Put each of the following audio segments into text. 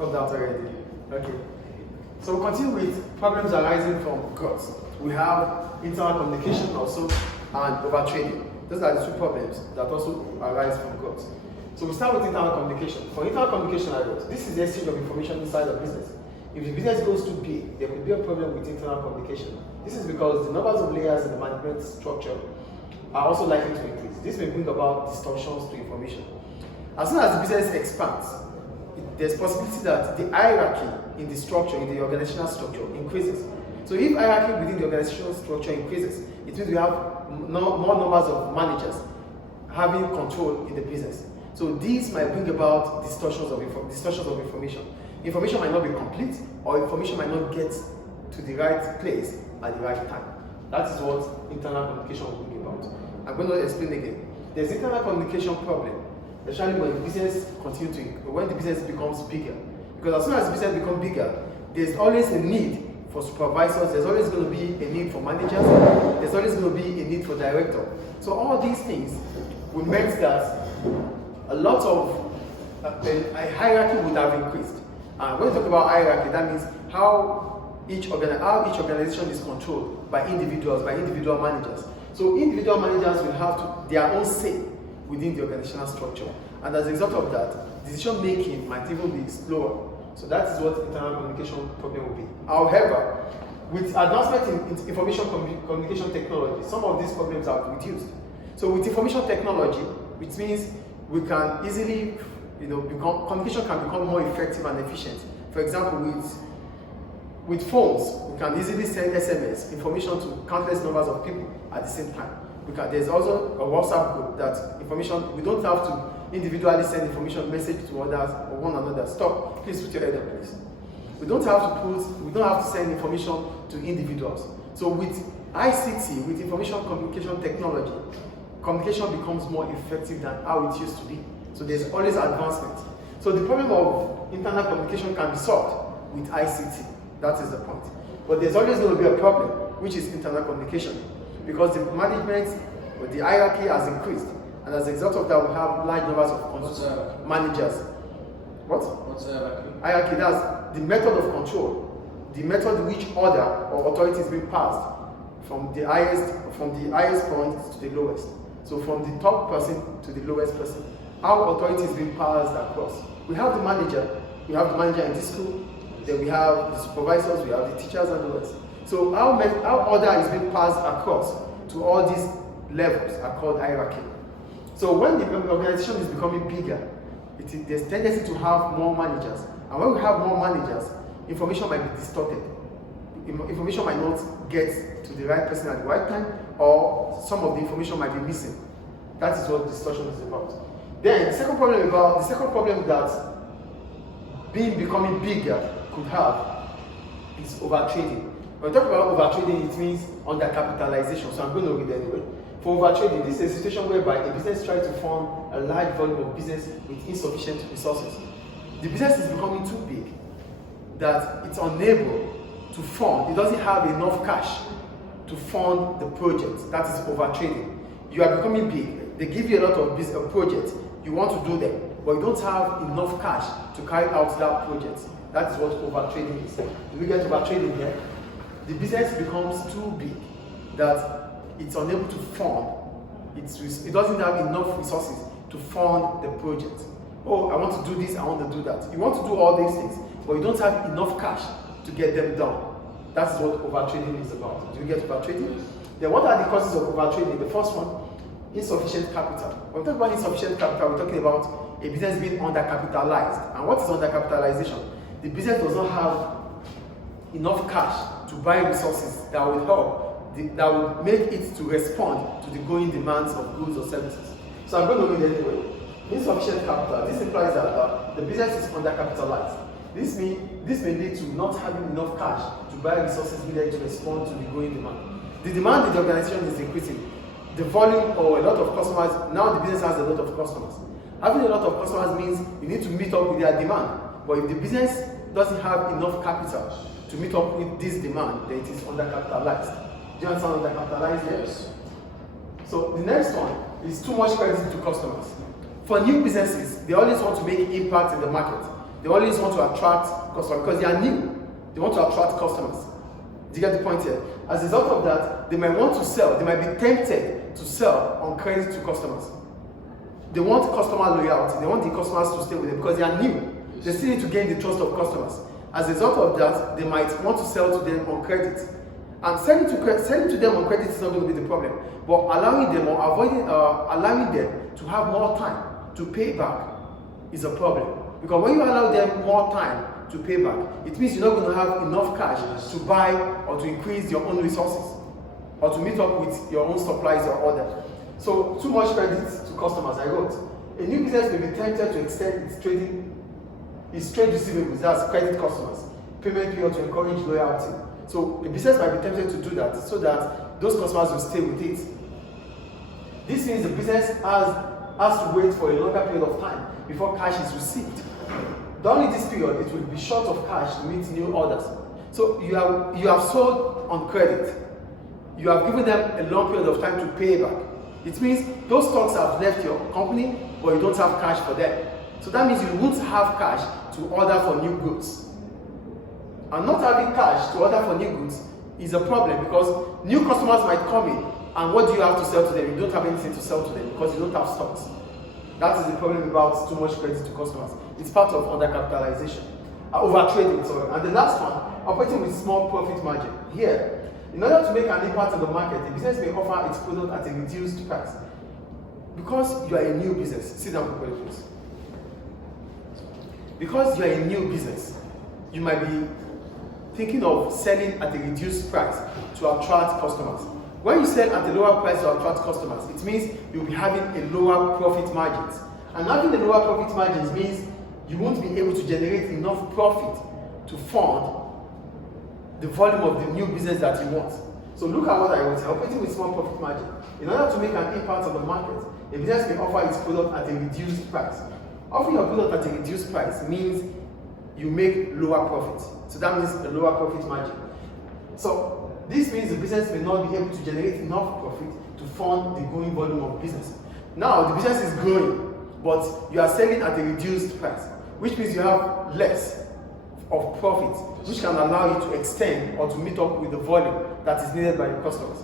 Stop that already. Okay. So we'll continue with problems arising from growth. We have internal communication also and overtrading. Those are the two problems that also arise from growth. So we start with internal communication. For internal communication, this is the exchange of information inside the business. If the business goes too big, there could be a problem with internal communication. This is because the numbers of layers in the management structure are also likely to increase. This may bring about distortions to information. As soon as the business expands, there's possibility that the hierarchy in the structure, in the organizational structure, increases. So if hierarchy within the organizational structure increases, it means we have more numbers of managers having control in the business. So these might bring about distortions of information. Information might not be complete, or information might not get to the right place at the right time. That is what internal communication will bring about. I'm going to explain again. There's internal communication problem, especially when the business when the business becomes bigger. Because as soon as the business becomes bigger, there's always a need for supervisors, there's always going to be a need for managers, there's always going to be a need for director. So all these things will mean that a lot of a hierarchy would have increased. When we talk about hierarchy, that means how each organization is controlled by individuals, by individual managers. So individual managers will have their own say within the organizational structure. And as a result of that, decision making might even be slower. So that is what internal communication problem will be. However, with advancement in information communication technology, some of these problems are reduced. So with information technology, which means we can easily, communication can become more effective and efficient. For example, with phones, we can easily send SMS information to countless numbers of people at the same time. There's also a WhatsApp group that information, we don't have to individually send information message to others or one another. Stop, please put your head up, please. We don't have to send information to individuals. So with ICT, with information communication technology, communication becomes more effective than how it used to be. So there's always advancement. So the problem of internal communication can be solved with ICT. That is the point. But there's always going to be a problem, which is internal communication, because the management or the hierarchy has increased. And as a result of that, we have large numbers of managers. What? What's hierarchy? Hierarchy, that's the method of control, the method which order or authority is being passed from the highest point to the lowest. So from the top person to the lowest person, how authority is being passed across. We have the manager in this school, then we have the supervisors, we have the teachers and the rest. So how order is being passed across to all these levels are called hierarchy. So when the organization is becoming bigger, there's tendency to have more managers. And when we have more managers, information might be distorted. Information might not get to the right person at the right time, or some of the information might be missing. That is what distortion is about. Then the second problem that becoming bigger could have is overtrading. When we talk about overtrading, it means undercapitalization. So I'm going to read it anyway. For overtrading, this is a situation whereby a business tries to fund a large volume of business with insufficient resources. The business is becoming too big that it's unable to fund. It doesn't have enough cash to fund the project. That is overtrading. You are becoming big. They give you a lot of projects. You want to do them, but you don't have enough cash to carry out that project. That is what overtrading is. Do we get overtrading here? The business becomes too big that it's unable to fund. It doesn't have enough resources to fund the project. Oh, I want to do this, I want to do that. You want to do all these things, but you don't have enough cash to get them done. That's what overtrading is about. Do you get overtrading? Then what are the causes of overtrading? The first one, insufficient capital. When we talk about insufficient capital, we're talking about a business being undercapitalized. And what is undercapitalization? The business does not have enough cash to buy resources that would help, that would make it to respond to the growing demands of goods or services. So I'm going to read it anyway. Insufficient capital. This implies that the business is undercapitalized. This may lead to not having enough cash to buy resources needed to respond to the growing demand. The demand in the organization is increasing. The volume or a lot of customers, now the business has a lot of customers. Having a lot of customers means you need to meet up with their demand. But if the business doesn't have enough capital to meet up with this demand, then it is undercapitalized. Do you understand undercapitalized? Yes. So the next one is too much credit to customers. For new businesses, they always want to make impact in the market. They always want to attract customers because they are new. They want to attract customers. Do you get the point here? As a result of that, they might want to sell. They might be tempted to sell on credit to customers. They want customer loyalty. They want the customers to stay with them because they are new. They still need to gain the trust of customers. As a result of that, they might want to sell to them on credit. And selling to them on credit is not going to be the problem. But allowing them or allowing them to have more time to pay back is a problem. Because when you allow them more time to pay back, it means you're not going to have enough cash to buy or to increase your own resources or to meet up with your own supplies or order. So too much credit to customers, I wrote. A new business may be tempted to extend its trade receivables, that's credit customers, payment period to encourage loyalty. So a business might be tempted to do that so that those customers will stay with it. This means the business has to wait for a longer period of time before cash is received. During this period, it will be short of cash to meet new orders. So you have sold on credit. You have given them a long period of time to pay back. It means those stocks have left your company, but you don't have cash for them. So that means you won't have cash to order for new goods. And not having cash to order for new goods is a problem because new customers might come in, and what do you have to sell to them? You don't have anything to sell to them because you don't have stocks. That is the problem about too much credit to customers. It's part of undercapitalization. Overtrading, sorry. And the last one, operating with small profit margin. Here, in order to make an impact on the market, the business may offer its product at a reduced price. Because you are a new business, sit down quickly, please. Because you are a new business, you might be thinking of selling at a reduced price to attract customers. When you sell at a lower price to attract customers, it means you'll be having a lower profit margins. And having a lower profit margins means you won't be able to generate enough profit to fund the volume of the new business that you want. So look at what I wrote here, operating with small profit margin. In order to make an impact on the market, a business may offer its product at a reduced price. Offering your product at a reduced price means you make lower profit. So that means a lower profit margin. So this means the business may not be able to generate enough profit to fund the growing volume of business. Now the business is growing, but you are selling at a reduced price, which means you have less of profit, which can allow you to extend or to meet up with the volume that is needed by your customers.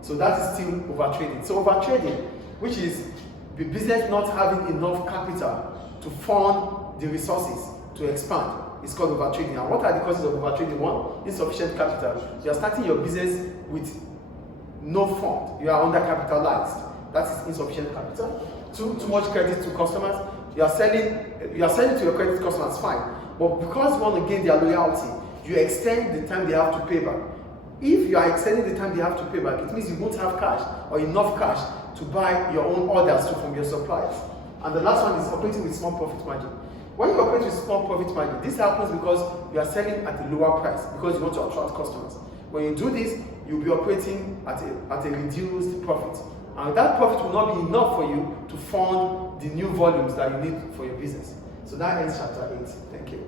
So that is still overtrading. So overtrading, which is the business not having enough capital to fund the resources to expand, is called overtrading. And what are the causes of overtrading? One, insufficient capital. You are starting your business with no fund. You are undercapitalized. That is insufficient capital. Two, too much credit to customers. You are selling to your credit customers, fine. But because you want to gain their loyalty, you extend the time they have to pay back. If you are extending the time they have to pay back, it means you won't have cash or enough cash to buy your own orders from your suppliers. And the last one is operating with small profit margin. When you operate with small profit margin, this happens because you are selling at a lower price because you want to attract customers. When you do this, you'll be operating at a reduced profit. And that profit will not be enough for you to fund the new volumes that you need for your business. So that ends chapter 8. Thank you.